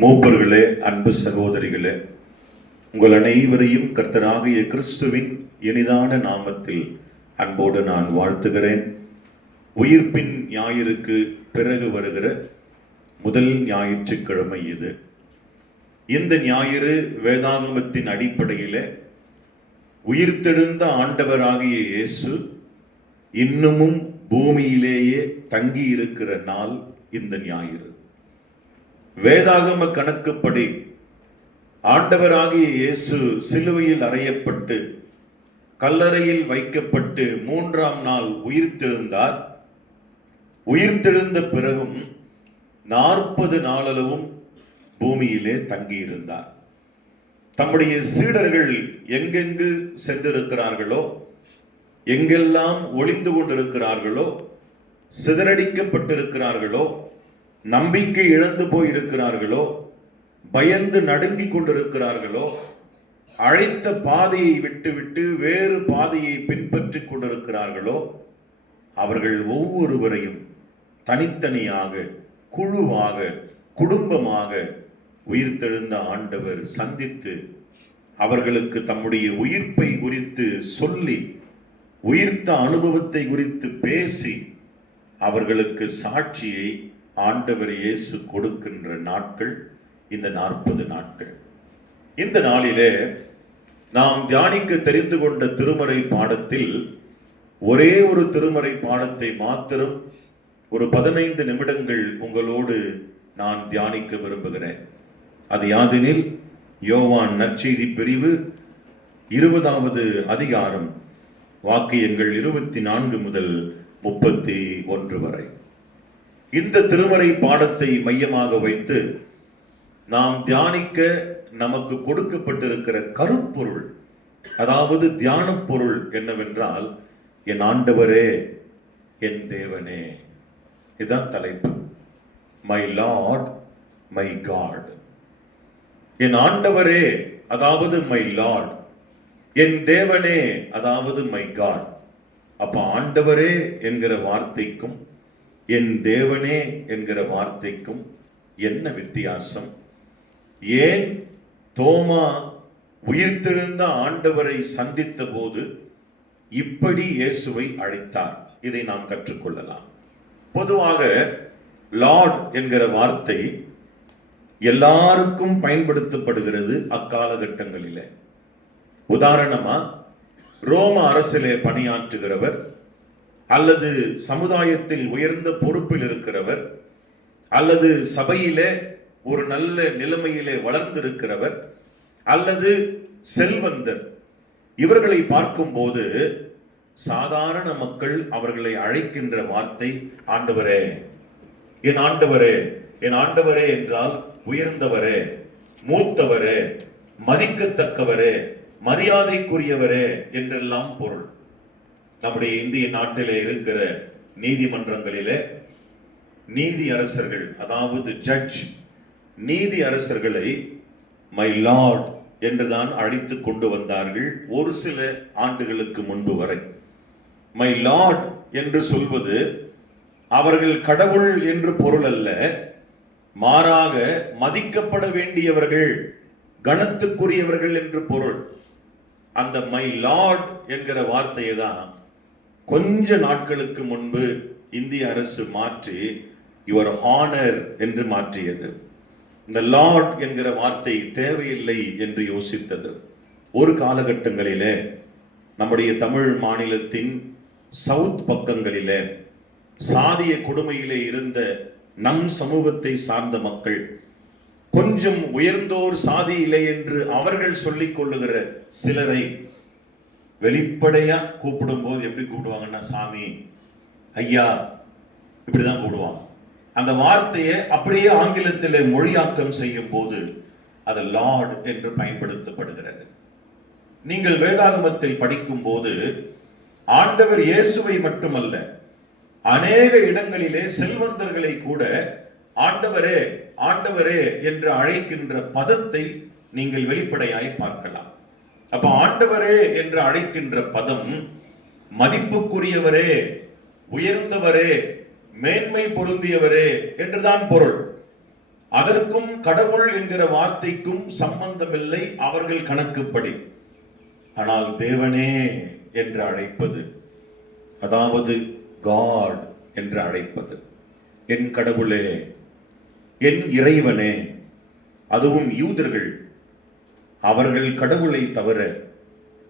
மூப்பர்களே, அன்பு சகோதரிகளே, உங்கள் அனைவரையும் கர்த்தராகிய கிறிஸ்துவின் இனிதான நாமத்தில் அன்போடு நான் வாழ்த்துகிறேன். உயிர்ப்பின் ஞாயிறுக்கு பிறகு வருகிற முதல் ஞாயிற்றுக்கிழமை இது. இந்த ஞாயிறு வேதாகமத்தின் அடிப்படையில் உயிர்த்தெழுந்த ஆண்டவராகிய இயேசு இன்னமும் பூமியிலேயே தங்கி இருக்கிற நாள் இந்த ஞாயிறு. வேதாகம கணக்குப்படி ஆண்டவராகிய இயேசு சிலுவையில் அறையப்பட்டு கல்லறையில் வைக்கப்பட்டு 3ஆம் நாள் உயிர்த்தெழுந்தார். உயிர்த்தெழுந்த பிறகும் 40 நாளளவும் பூமியிலே தங்கியிருந்தார். தம்முடைய சீடர்கள் எங்கெங்கு சென்றிருக்கிறார்களோ, எங்கெல்லாம் ஒளிந்து கொண்டிருக்கிறார்களோ, சிதறடிக்கப்பட்டிருக்கிறார்களோ, நம்பிக்கை இழந்து போயிருக்கிறார்களோ, பயந்து நடுங்கிக் கொண்டிருக்கிறார்களோ, அழைத்த பாதையை விட்டுவிட்டு வேறு பாதையை பின்பற்றி கொண்டிருக்கிறார்களோ, அவர்கள் ஒவ்வொருவரையும் தனித்தனியாக, குழுவாக, குடும்பமாக உயிர்த்தெழுந்த ஆண்டவர் சந்தித்து அவர்களுக்கு தம்முடைய உயிர்ப்பை குறித்து சொல்லி, உயிர்த்த அனுபவத்தை குறித்து பேசி அவர்களுக்கு சாட்சியை ஆண்டவர் இயேசு கொடுக்கின்ற நாட்கள் இந்த 40 நாட்கள். இந்த நாளிலே நாம் தியானிக்க தெரிந்து கொண்ட திருமறை பாடத்தில் ஒரே ஒரு திருமறை பாடத்தை மாத்திரம் ஒரு 15 நிமிடங்கள் உங்களோடு நான் தியானிக்க விரும்புகிறேன். அது யாதெனில் யோவான் நற்செய்தி பிரிவு 20வது அதிகாரம் வாக்கியங்கள் 24 முதல் 31 வரை. இந்த திருமறை பாடத்தை மையமாக வைத்து நாம் தியானிக்க நமக்கு கொடுக்கப்பட்டிருக்கிற கருப்பொருள், அதாவது தியான பொருள் என்னவென்றால், என் ஆண்டவரே, என் தேவனே. இதுதான் தலைப்பு. My lord, my God. என் ஆண்டவரே, அதாவது மை லார்ட், என் தேவனே, அதாவது மை காட். அப்ப ஆண்டவரே என்கிற வார்த்தைக்கும் என் தேவனே என்கிற வார்த்தைக்கும் என்ன வித்தியாசம்? ஏன் தோமா உயிர்த்தெழுந்த ஆண்டவரை சந்தித்த போது இப்படி இயேசுவை அழைத்தார்? இதை நாம் கற்றுக்கொள்ளலாம். பொதுவாக லார்ட் என்கிற வார்த்தை எல்லாருக்கும் பயன்படுத்தப்படுகிறது அக்காலகட்டங்களிலே. உதாரணமா, ரோம அரசிலே பணியாற்றுகிறவர், அல்லது சமுதாயத்தில் உயர்ந்த பொறுப்பில் இருக்கிறவர், அல்லது சபையிலே ஒரு நல்ல நிலைமையிலே வளர்ந்திருக்கிறவர், அல்லது செல்வந்தர், இவர்களை பார்க்கும்போது சாதாரண மக்கள் அவர்களை அழைக்கின்ற வார்த்தை ஆண்டவரே. என் ஆண்டவரே, என் ஆண்டவரே என்றால் உயர்ந்தவரே, மூத்தவரே, மதிக்கத்தக்கவரே, மரியாதைக்குரியவரே என்றெல்லாம் பொருள். நம்முடைய இந்திய நாட்டிலே இருக்கிற நீதிமன்றங்களிலே நீதி அரசர்கள், அதாவது ஜட்ஜ், நீதி அரசர்களை மை லார்ட் என்றுதான் அழைத்து கொண்டு வந்தார்கள் ஒரு சில ஆண்டுகளுக்கு முன்பு வரை. மை லார்ட் என்று சொல்வது அவர்கள் கடவுள் என்று பொருள் அல்ல, மாறாக மதிக்கப்பட வேண்டியவர்கள், கனத்துக்குரியவர்கள் என்று பொருள். அந்த மை லார்ட் என்கிற வார்த்தையை தான் கொஞ்ச நாட்களுக்கு முன்பு இந்திய அரசு மாற்றி யுவர் ஹானர் என்று மாற்றியது. இந்த லார்ட் என்கிற வார்த்தை தேவையில்லை என்று யோசித்தது. ஒரு காலகட்டங்களிலே நம்முடைய தமிழ் மாநிலத்தின் சவுத் பக்கங்களிலே சாதிய கொடுமையிலே இருந்த நம் சமூகத்தை சார்ந்த மக்கள் கொஞ்சம் உயர்ந்தோர் சாதியிலே என்று அவர்கள் சொல்லிக் கொள்ளுகிற சிலரை வெளிப்படையா கூப்பிடும் போது எப்படி கூப்பிடுவாங்கன்னா, சாமி, ஐயா, இப்படிதான் கூப்பிடுவாங்க. அந்த வார்த்தையை அப்படியே ஆங்கிலத்திலே மொழியாக்கம் செய்யும் போது அது லார்ட் என்று பயன்படுத்தப்படுகிறது. நீங்கள் வேதாகமத்தில் படிக்கும் போது ஆண்டவர் இயேசுவை மட்டுமல்ல, அநேக இடங்களிலே செல்வந்தர்களை கூட ஆண்டவரே, ஆண்டவரே என்று அழைக்கின்ற பதத்தை நீங்கள் வெளிப்படையாய் பார்க்கலாம். அப்ப ஆண்டவரே என்று அழைக்கின்ற பதம் மதிப்புக்குரியவரே, உயர்ந்தவரே, மேன்மை பொருந்தியவரே என்றுதான் பொருள். அதற்கும் கடவுள் என்கிற வார்த்தைக்கும் சம்பந்தமில்லை அவர்கள் கணக்குப்படி. ஆனால் தேவனே என்று அழைப்பது, அதாவது காட் என்று அழைப்பது, என் கடவுளே, என் இறைவனே, அதுவும் யூதர்கள் அவர்கள் கடவுளை தவிர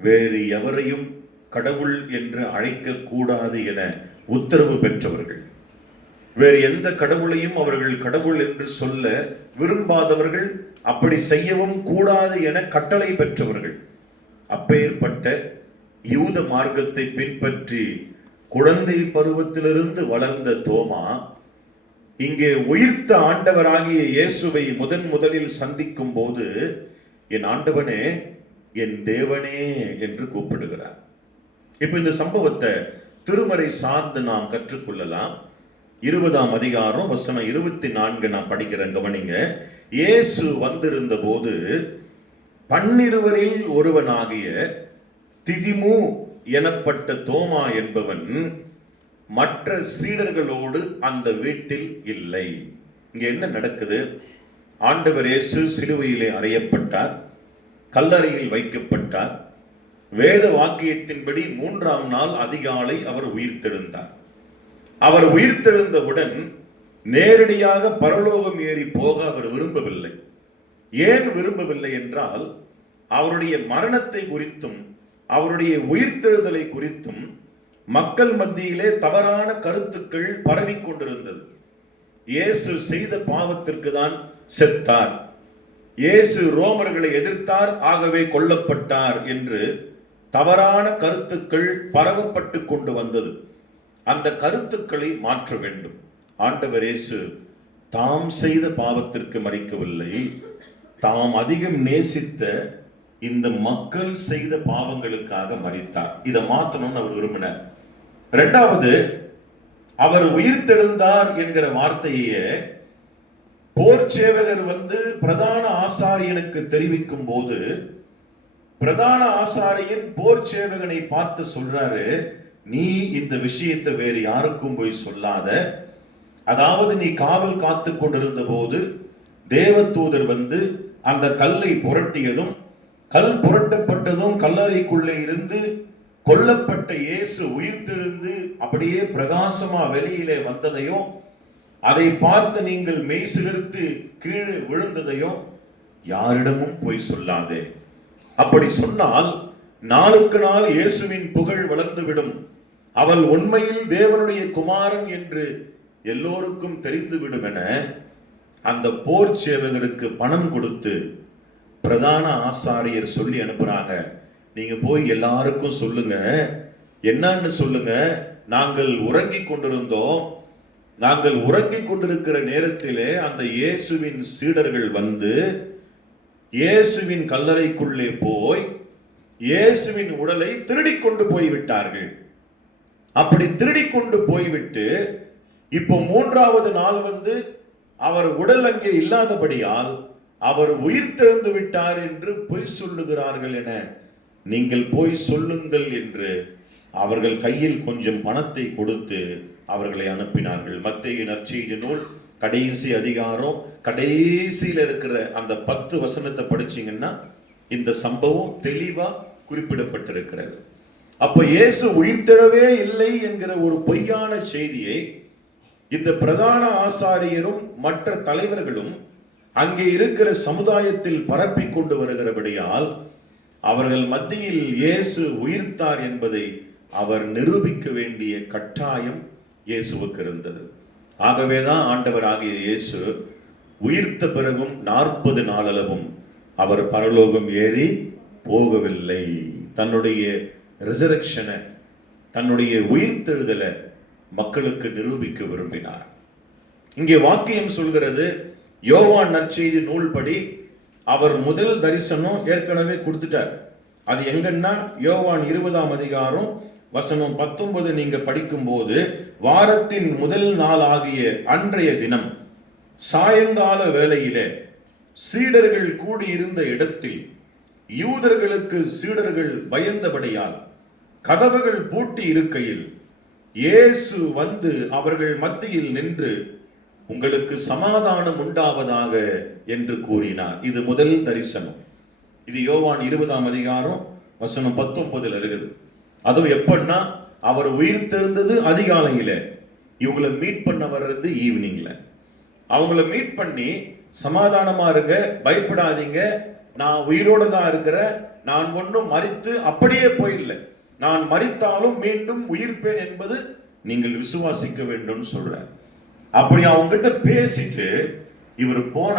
வேறு எவரையும் கடவுள் என்று அழைக்க கூடாது என உத்தரவு பெற்றவர்கள். வேறு எந்த கடவுளையும் அவர்கள் கடவுள் என்று சொல்ல விரும்பாதவர்கள், அப்படி செய்யவும் கூடாது என கட்டளை பெற்றவர்கள். அப்பேற்பட்ட யூத மார்க்கத்தை பின்பற்றி குழந்தை பருவத்திலிருந்து வளர்ந்த தோமா இங்கே உயிர்த்த ஆண்டவராகிய இயேசுவை முதலில் சந்திக்கும் போது என் ஆண்டவனே, என் தேவனே என்று கூப்பிடுகிறார். இப்ப இந்த சம்பவத்தை திருமறை சார்ந்து நாம் கற்றுக்கொள்ளலாம். 20ஆம் அதிகாரம் வசனம் 24 நான் படிக்கிறேன், கவனிங்க. இயேசு வந்திருந்த போது 12 ஒருவனாகிய திதிமு எனப்பட்ட தோமா என்பவன் மற்ற சீடர்களோடு அந்த வீட்டில் இல்லை. இங்க என்ன நடக்குது? ஆண்டவர் இயேசு சிலுவையிலே அறையப்பட்டார், கல்லறையில் வைக்கப்பட்டார். வேத வாக்கியத்தின்படி 3ஆம் நாள் அதிகாலை அவர் உயிர்த்தெழுந்தார். அவர் உயிர்த்தெழுந்தவுடன் நேரடியாக பரலோகம் ஏறி போக அவர் விரும்பவில்லை. ஏன் விரும்பவில்லை என்றால், அவருடைய மரணத்தை குறித்தும் அவருடைய உயிர்த்தெழுதலை குறித்தும் மக்கள் மத்தியிலே தவறான கருத்துக்கள் பரவி கொண்டிருந்தது. இயேசு செய்த பாவத்திற்கு தான் செத்தார், இயேசு ரோமர்களை எதிர்த்தார், ஆகவே கொல்லப்பட்டார் என்று தவறான கருத்துக்கள் பரவப்பட்டு கொண்டு வந்தது. அந்த கருத்துக்களை மாற்ற வேண்டும். ஆண்டவர் இயேசு தாம் செய்த பாவத்திற்கு மரிக்கவில்லை, தாம் அதிகம் நேசித்த இந்த மக்கள் செய்த பாவங்களுக்காக மரித்தார். இதை மாற்றணும்னு அவர் விரும்பினார். இரண்டாவது, அவர் உயிர்த்தெழுந்தார் என்கிற வார்த்தையே போர் சேவகர் பிரதான ஆசாரியனுக்கு தெரிவிக்கும் போது, பிரதான ஆசாரியன் போர் சேவகனை பார்த்து சொல்றாரு, நீ இந்த விஷயத்தை வேறு யாருக்கும் போய் சொல்லாத. அதாவது நீ காவல் காத்து கொண்டிருந்த போது தேவதூதர் அந்த கல்லை புரட்டியதும், கல் புரட்டப்பட்டதும், கல்லறைக்குள்ளே இருந்து கொல்லப்பட்ட இயேசு உயிர்த்தெழுந்து அப்படியே பிரகாசமா வெளியிலே வந்ததையும், அதை பார்த்து நீங்கள் மெய் சிலிர்த்து கீழே விழுந்ததையும் யாரிடமும் போய் சொல்லாதே. அப்படி சொன்னால் நாளுக்கு நாள் இயேசுவின் புகழ் வளர்ந்துவிடும், அவள் உண்மையில் தேவனுடைய குமாரன் என்று எல்லோருக்கும் தெரிந்துவிடும் என அந்த போர் சேவகருக்கு பணம் கொடுத்து பிரதான ஆசாரியர் சொல்லி அனுப்புறாங்க. நீங்க போய் எல்லாருக்கும் சொல்லுங்க. என்னன்னு சொல்லுங்க? நாங்கள் உறங்கிக் கொண்டிருந்தோம், நாங்கள் உறங்கிக் கொண்டிருக்கிற நேரத்திலே அந்த இயேசுவின் சீடர்கள் இயேசுவின் கல்லறைக்குள்ளே போய் இயேசுவின் உடலை திருடிக் கொண்டு போய்விட்டார்கள். அப்படி திருடிக் கொண்டு போய்விட்டு இப்போ 3வது நாள் அவர் உடல் அங்கே இல்லாதபடியால் அவர் உயிர்த்தெழுந்து விட்டார் என்று பொய் சொல்லுகிறார்கள் என நீங்கள் போய் சொல்லுங்கள் என்று அவர்கள் கையில் கொஞ்சம் பணத்தை கொடுத்து அவர்களை அனுப்பினார்கள். மத்தேயு நற்செய்தி நூல் கடைசி அதிகாரம் கடைசியில் இருக்கிற அந்த 10 வசனத்தை படிச்சீங்கன்னா இந்த சம்பவம் தெளிவா குறிப்பிடப்பட்டிருக்கிறது. அப்ப இயேசு உயிர்த்தெழவே இல்லை என்கிற ஒரு பொய்யான செய்தியை இந்த பிரதான ஆசாரியரும் மற்ற தலைவர்களும் அங்கே இருக்கிற சமுதாயத்தில் பரப்பி கொண்டு வருகிறபடியால் அவர்கள் மத்தியில் இயேசு உயிர்த்தார் என்பதை அவர் நிரூபிக்க வேண்டிய கட்டாயம் இயேசுவுக்கு இருந்தது. ஆகவேதான் ஆண்டவராகிய இயேசு உயிர்த்த பிறகும் 40 நாளளவும் அவர் பரலோகம் ஏறி போகவில்லை. தன்னுடைய ரிசரக்ஷனை, தன்னுடைய உயிர்த்தெழுதலை மக்களுக்கு நிரூபிக்க விரும்பினார். இங்கே வாக்கியம் சொல்கிறது, யோவான் நற்செய்தி நூல் படி அவர் முதல் தரிசனம் ஏற்கனவே கொடுத்துட்டார். அது எங்கன்னா யோவான் 20ஆம் அதிகாரம் வசனம் 19 நீங்க படிக்கும் போது, வாரத்தின் முதல் நாள் ஆகிய அன்றைய தினம் சாயங்கால வேளையிலே சீடர்கள் கூடியிருந்த இடத்தில் யூதர்களுக்கு சீடர்கள் பயந்தபடியால் கதவுகள் பூட்டி இருக்கையில் இயேசு அவர்கள் மத்தியில் நின்று உங்களுக்கு சமாதானம் உண்டாவதாக என்று கூறினார். இது முதல் தரிசனம். இது யோவான் 20ஆம் அதிகாரம் வசனம் 19 இருக்குது. அதுவும் எப்பன்னா, அவர் உயிர் தெரிந்தது அதிகாலையில, இவங்களை மீட் பண்ண வர்றது ஈவினிங்ல. அவங்கள மீட் பண்ணி சமாதானமா இருங்க, பயப்படாதீங்க, நான் உயிரோட தான் இருக்கிறேன், நான் ஒன்றும் மரித்து அப்படியே போயிடல, நான் மரித்தாலும் மீண்டும் உயிர்ப்பேன் என்பது நீங்கள் விசுவாசிக்க வேண்டும் சொல்ற. அப்படி அவங்க கிட்ட பேசிட்டு இவர் போன